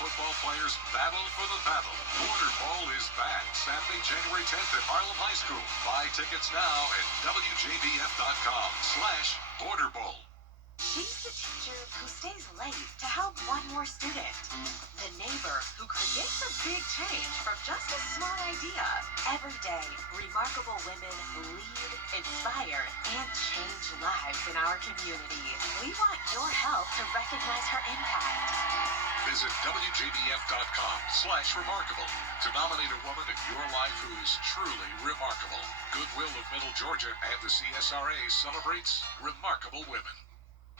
football players battle for the battle. Border Bowl is back Saturday, January 10th at Harlem High School. Buy tickets now at WJBF.com/Border Bowl. She's the teacher who stays late to help one more student. The neighbor who creates a big change from just a small idea. Every day, remarkable women lead, inspire, and change lives in our community. We want your help to recognize her impact. Visit WJBF.com/remarkable to nominate a woman in your life who is truly remarkable. Goodwill of Middle Georgia and the CSRA celebrates remarkable women.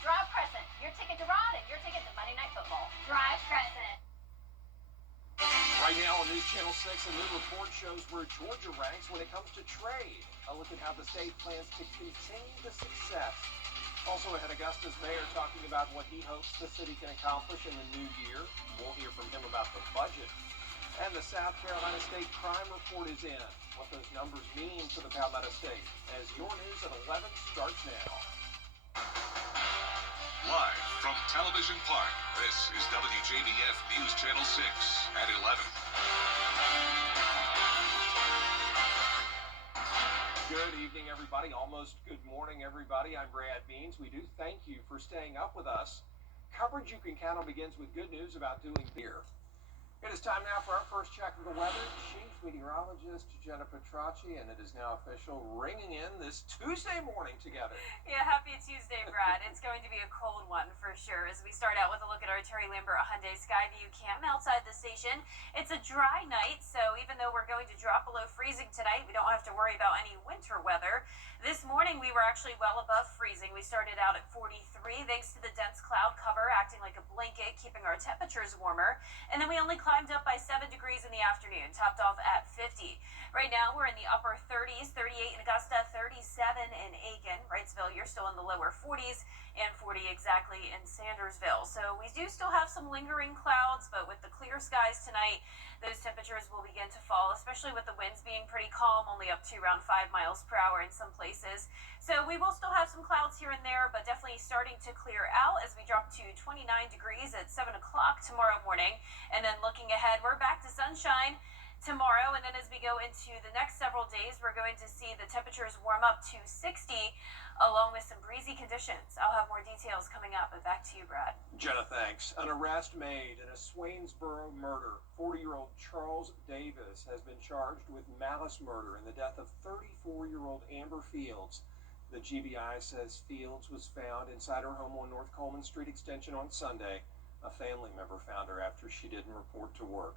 Drive Crescent, your ticket to Rod and your ticket to Monday Night Football. Drive Crescent. Right now on News Channel 6, a new report shows where Georgia ranks when it comes to trade. A look at how the state plans to continue the success. Also ahead, Augusta's mayor talking about what he hopes the city can accomplish in the new year. We'll hear from him about the budget. And the South Carolina State Crime Report is in. What those numbers mean for the Palmetto State. As your news at 11 starts now. Live from Television Park, this is WJBF News Channel 6 at 11. Good evening, everybody. Almost good morning, everybody. I'm Brad Beans. We do thank you for staying up with us. Coverage you can count on begins with good news about doing beer. It is time now for our first check of the weather. Chief Meteorologist Jenna Petracci, and it is now official, ringing in this Tuesday morning together. Yeah, happy Tuesday, Brad. It's going to be a cold one for sure. As we start out with a look at our Terry Lambert Hyundai Skyview cam outside the station. It's a dry night, so even though we're going to drop below freezing tonight, we don't have to worry about any winter weather. This morning, we were actually well above freezing. We started out at 43, thanks to the dense cloud cover acting like a blanket, keeping our temperatures warmer. And then we only climbed up by 7 degrees in the afternoon, topped off at 50. Right now, we're in the upper 30s, 38 in Augusta, 37 in Aiken. Wrightsville, you're still in the lower 40s, and 40 exactly in Sandersville. So we do still have some lingering clouds, but with the clear skies tonight, those temperatures will begin to fall, especially with the winds being pretty calm, only up to around 5 miles per hour in some places. So we will still have some clouds here and there, but definitely starting to clear out as we drop to 29 degrees at 7 o'clock tomorrow morning. And then looking ahead, we're back to sunshine tomorrow, and then as we go into the next several days, we're going to see the temperatures warm up to 60 along with some breezy conditions. I'll have more details coming up, but back to you, Brad. Jenna, thanks. An arrest made in a Swainsboro murder. 40-year-old Charles Davis has been charged with malice murder in the death of 34-year-old Amber Fields. The GBI says Fields was found inside her home on North Coleman Street Extension on Sunday. A family member found her after she didn't report to work.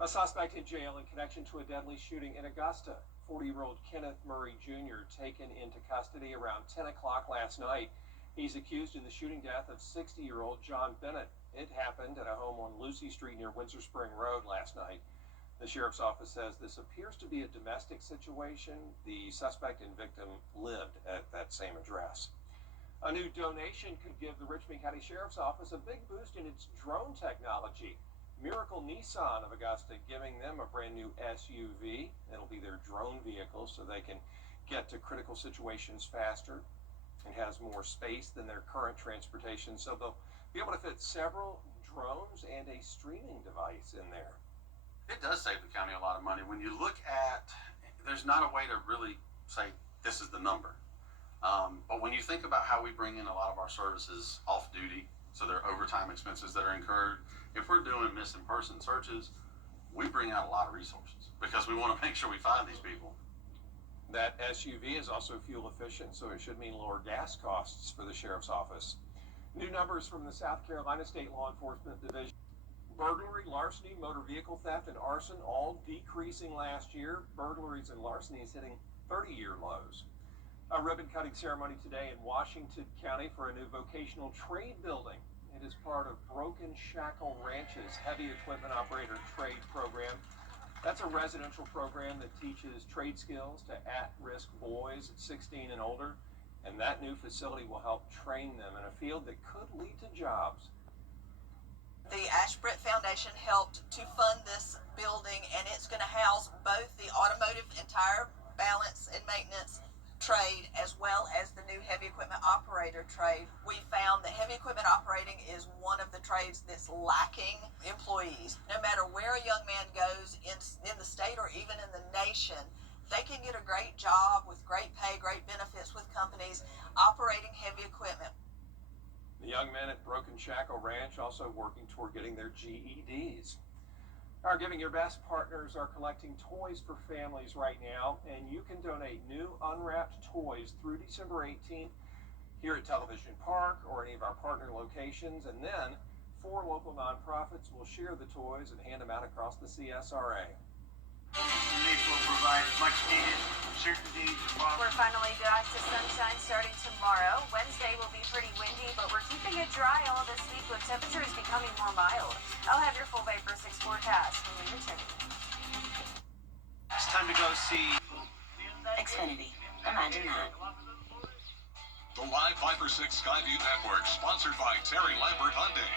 A suspect in jail in connection to a deadly shooting in Augusta. 40-year-old Kenneth Murray Jr. taken into custody around 10 o'clock last night. He's accused in the shooting death of 60-year-old John Bennett. It happened at a home on Lucy Street near Windsor Spring Road last night. The sheriff's office says this appears to be a domestic situation. The suspect and victim lived at that same address. A new donation could give the Richmond County Sheriff's Office a big boost in its drone technology. Miracle Nissan of Augusta giving them a brand new SUV. It'll be their drone vehicle so they can get to critical situations faster. It has more space than their current transportation, so they'll be able to fit several drones and a streaming device in there. It does save the county a lot of money. When you look at, there's not a way to really say this is the number. But when you think about how we bring in a lot of our services off duty, so there are overtime expenses that are incurred. If we're doing missing person searches, we bring out a lot of resources because we want to make sure we find these people. That SUV is also fuel efficient, so it should mean lower gas costs for the sheriff's office. New numbers from the South Carolina State Law Enforcement Division. Burglary, larceny, motor vehicle theft, and arson all decreasing last year. Burglaries and larcenies hitting 30-year lows. A ribbon-cutting ceremony today in Washington County for a new vocational trade building. It is part of Broken Shackle Ranch's heavy equipment operator trade program. That's a residential program that teaches trade skills to at-risk boys at 16 and older, and that new facility will help train them in a field that could lead to jobs. The Ashbrit Foundation helped to fund this building, and it's going to house both the automotive and tire balance and maintenance trade as well as the new heavy equipment operator trade. We found that heavy equipment operating is one of the trades that's lacking employees. No matter where a young man goes in the state or even in the nation, they can get a great job with great pay, great benefits with companies operating heavy equipment. The young men at Broken Shackle Ranch also working toward getting their GEDs. Our Giving Your Best partners are collecting toys for families right now, and you can donate new unwrapped toys through December 18th here at Television Park or any of our partner locations, and then 4 local nonprofits will share the toys and hand them out across the CSRA. And these will provide much needed certainty to We're finally back to sunshine starting tomorrow. Wednesday will be pretty windy, but we're keeping it dry all this week with temperatures becoming more mild. I'll have your full Viper 6 forecast when we return. It's time to go see Xfinity. Imagine that. The live Viper 6 Skyview Network, sponsored by Terry Lambert Hyundai.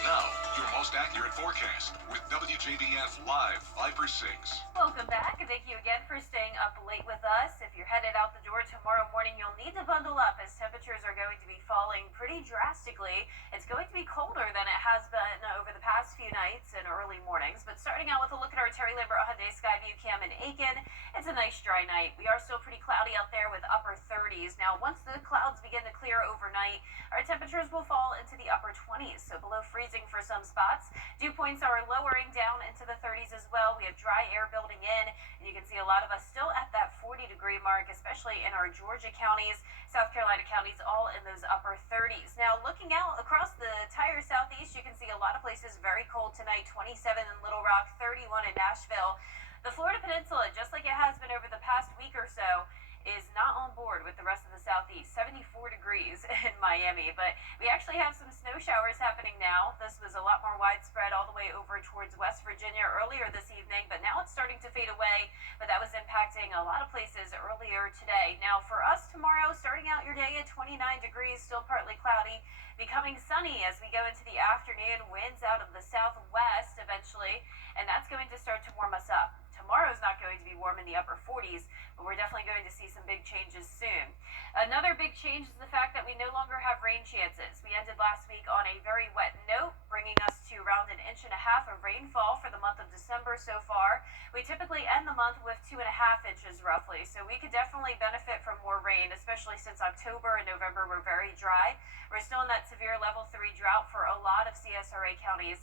Now, your most accurate forecast with WJBF Live Viper 6. Welcome back, and thank you again for staying up late with us. If you're headed out the door tomorrow morning, you'll need to bundle up as temperatures are going to be falling pretty drastically. It's going to be colder than it has been over the past few nights and early mornings. But starting out with a look at our Terry Lambert Hyundai Skyview Cam in Aiken, it's a nice dry night. We are still pretty cloudy out there with upper 30s. Now, once the clouds begin to clear overnight, our temperatures will fall into the upper 20s, so below freezing for some spots. Dew points are lowering down into the 30s as well. We have dry air building in, and you can see a lot of us still at that 40-degree mark, especially in our Georgia counties, South Carolina counties, all in those upper 30s. Now, looking out across the entire southeast, you can see a lot of places very cold tonight. 27 in Little Rock, 31 in Nashville. The Florida Peninsula, just like it has been over the past week or so, is not on board with the rest of the southeast. 74 degrees in Miami, but we actually have some snow showers happening now. This was a lot more widespread all the way over towards West Virginia earlier this evening, but now it's starting to fade away, but that was impacting a lot of places earlier today. Now for us tomorrow, starting out your day at 29 degrees, still partly cloudy, becoming sunny as we go into the afternoon. Winds out of the southwest eventually, and that's going to start to warm us up. Tomorrow's not going to be warm in the upper 40s, but we're definitely going to see some big changes soon. Another big change is the fact that we no longer have rain chances. We ended last week on a very wet note, bringing us to around 1.5 inches of rainfall for the month of December so far. We typically end the month with 2.5 inches roughly, so we could definitely benefit from more rain, especially since October and November were very dry. We're still in that severe level 3 drought for a lot of CSRA counties,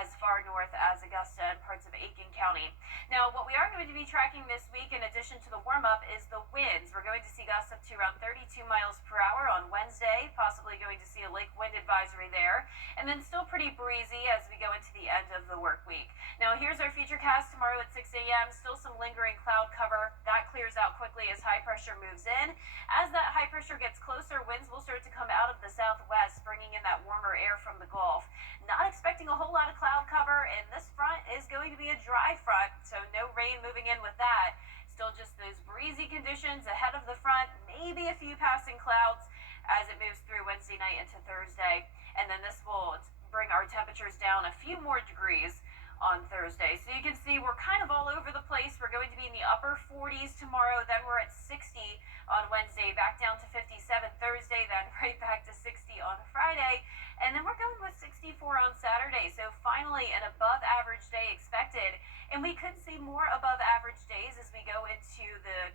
as far north as Augusta and parts of Aiken County. Now, what we are going to be tracking this week, in addition to the warm-up, is the winds. We're going to see gusts up to around 32 miles per hour on Wednesday, possibly going to see a lake wind advisory there, and then still pretty breezy as we go into the end of the work week. Now, here's our future cast tomorrow at 6 a.m. Still some lingering cloud cover. That clears out quickly as high pressure moves in. As that high pressure gets closer, winds will start to come out of the southwest, bringing in that warmer air from the Gulf. Not expecting a whole lot of cloud cover, and this front is going to be a dry front, so no rain moving in with that. Still just those breezy conditions ahead of the front, maybe a few passing clouds as it moves through Wednesday night into Thursday, and then this will bring our temperatures down a few more degrees on Thursday. So you can see we're kind of all over the place. We're going to be in the upper 40s tomorrow, then we're at 60 on Wednesday, back down to 57 Thursday, then right back to 60 on Friday, and then we're going with 64 on Saturday. So finally an above average day expected, and we could see more above average days as we go into the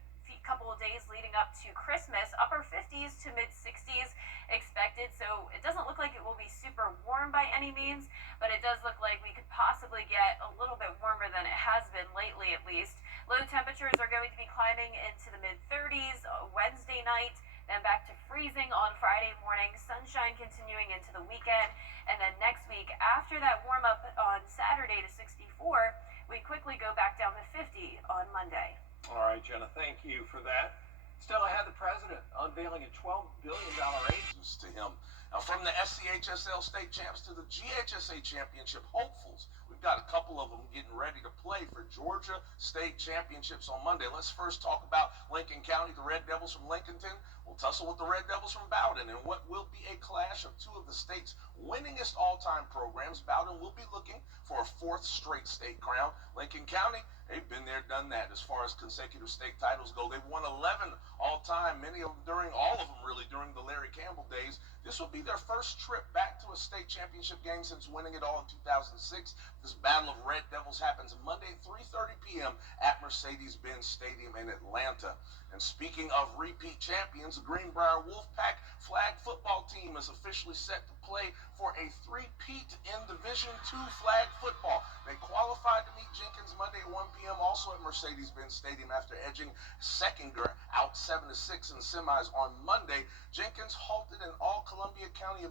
couple of days leading up to Christmas. Upper 50s to mid 60s expected, so it doesn't look like it will be super warm by any means, but it does look like we could possibly get a little bit warmer than it has been lately, at least. Low temperatures are going to be climbing into the mid 30s Wednesday night, then back to freezing on Friday morning, sunshine continuing into the weekend, and then next week after that warm up on Saturday to 64, we quickly go back down to 50 on Monday. All right, Jenna, thank you for that. Still ahead, the president unveiling a $12 billion aid To him. Now, from the SCHSL state champs to the GHSA championship hopefuls, we've got a couple of them getting ready to play for Georgia state championships on Monday. Let's first talk about Lincoln County. The Red Devils from Lincolnton will tussle with the Red Devils from Bowden in what will be a clash of two of the state's winningest all-time programs. Bowden will be looking for a fourth straight state crown. Lincoln County, they've been there, done that as far as consecutive state titles go. They've won 11 all-time, many of them all of them really during the Larry Campbell days. This will be their first trip back to a state championship game since winning it all in 2006. This Battle of Red Devils happens Monday at 3:30 p.m. at Mercedes-Benz Stadium in Atlanta. And speaking of repeat champions, the Greenbrier Wolfpack flag football team is officially set to play for a three-peat in Division II flag football. They qualified to meet Jenkins Monday at 1 p.m. also at Mercedes-Benz Stadium after edging Seckinger out 7-6 in semis on Monday. Jenkins halted an all-Columbia County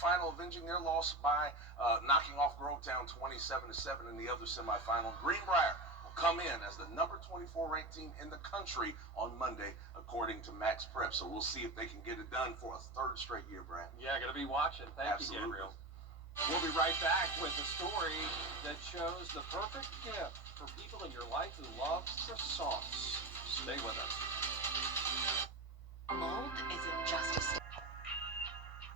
final avenging their loss by knocking off Grovetown 27-7 in the other semifinal. Greenbrier come in as the number 24 ranked team in the country on Monday, according to Max Prep. So we'll see if they can get it done for a third straight year, Brad. Yeah, going to be watching. Thank you, Gabriel. We'll be right back with a story that shows the perfect gift for people in your life who love croissants. Stay with us. Mold isn't just a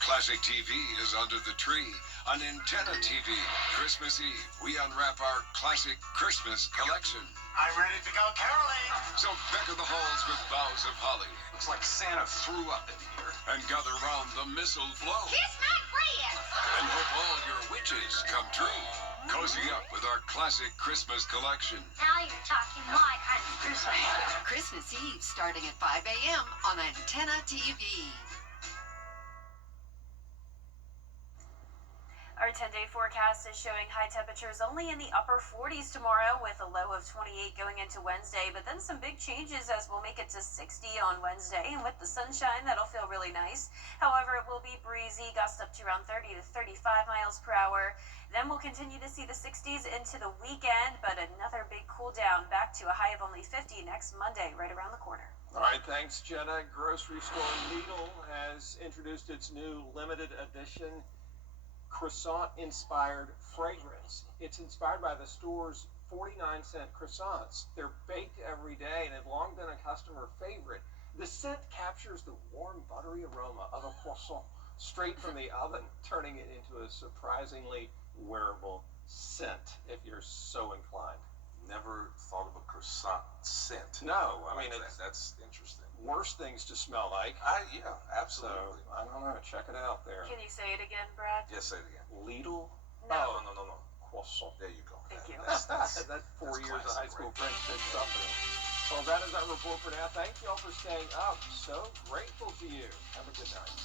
Classic TV is under the tree on Antenna TV. Christmas Eve, we unwrap our classic Christmas collection. I'm ready to go caroling. So beckon the halls with boughs of holly. Looks like Santa threw up in here. And gather round the missile flow. Kiss my friend. And hope all your wishes come true. Cozy up with our classic Christmas collection. Now you're talking my kind of Christmas. Christmas Eve starting at 5 a.m. on Antenna TV. Our 10-day forecast is showing high temperatures only in the upper 40s tomorrow with a low of 28 going into Wednesday, but then some big changes as we'll make it to 60 on Wednesday, and with the sunshine, that'll feel really nice. However, it will be breezy, gusts up to around 30 to 35 miles per hour. Then we'll continue to see the 60s into the weekend, but another big cool down back to a high of only 50 next Monday, right around the corner. All right, thanks, Jenna. Grocery store Lidl has introduced its new limited edition croissant-inspired fragrance. It's inspired by the store's 49-cent croissants. They're baked every day and have long been a customer favorite. The scent captures the warm, buttery aroma of a croissant straight from the oven, turning it into a surprisingly wearable scent, if you're so inclined. Never thought of a croissant scent. No, I mean, that's interesting. Worse things to smell like. Yeah, absolutely. So, I don't know. Check it out there. Can you say it again, Brad? Yes, say it again. Lidl? No. Oh, no. Croissant. There you go. Thank you. That's 4 that's years of classic, high school right? French did something. Well, that is our report for now. Thank you all for staying up. So grateful to you. Have a good night.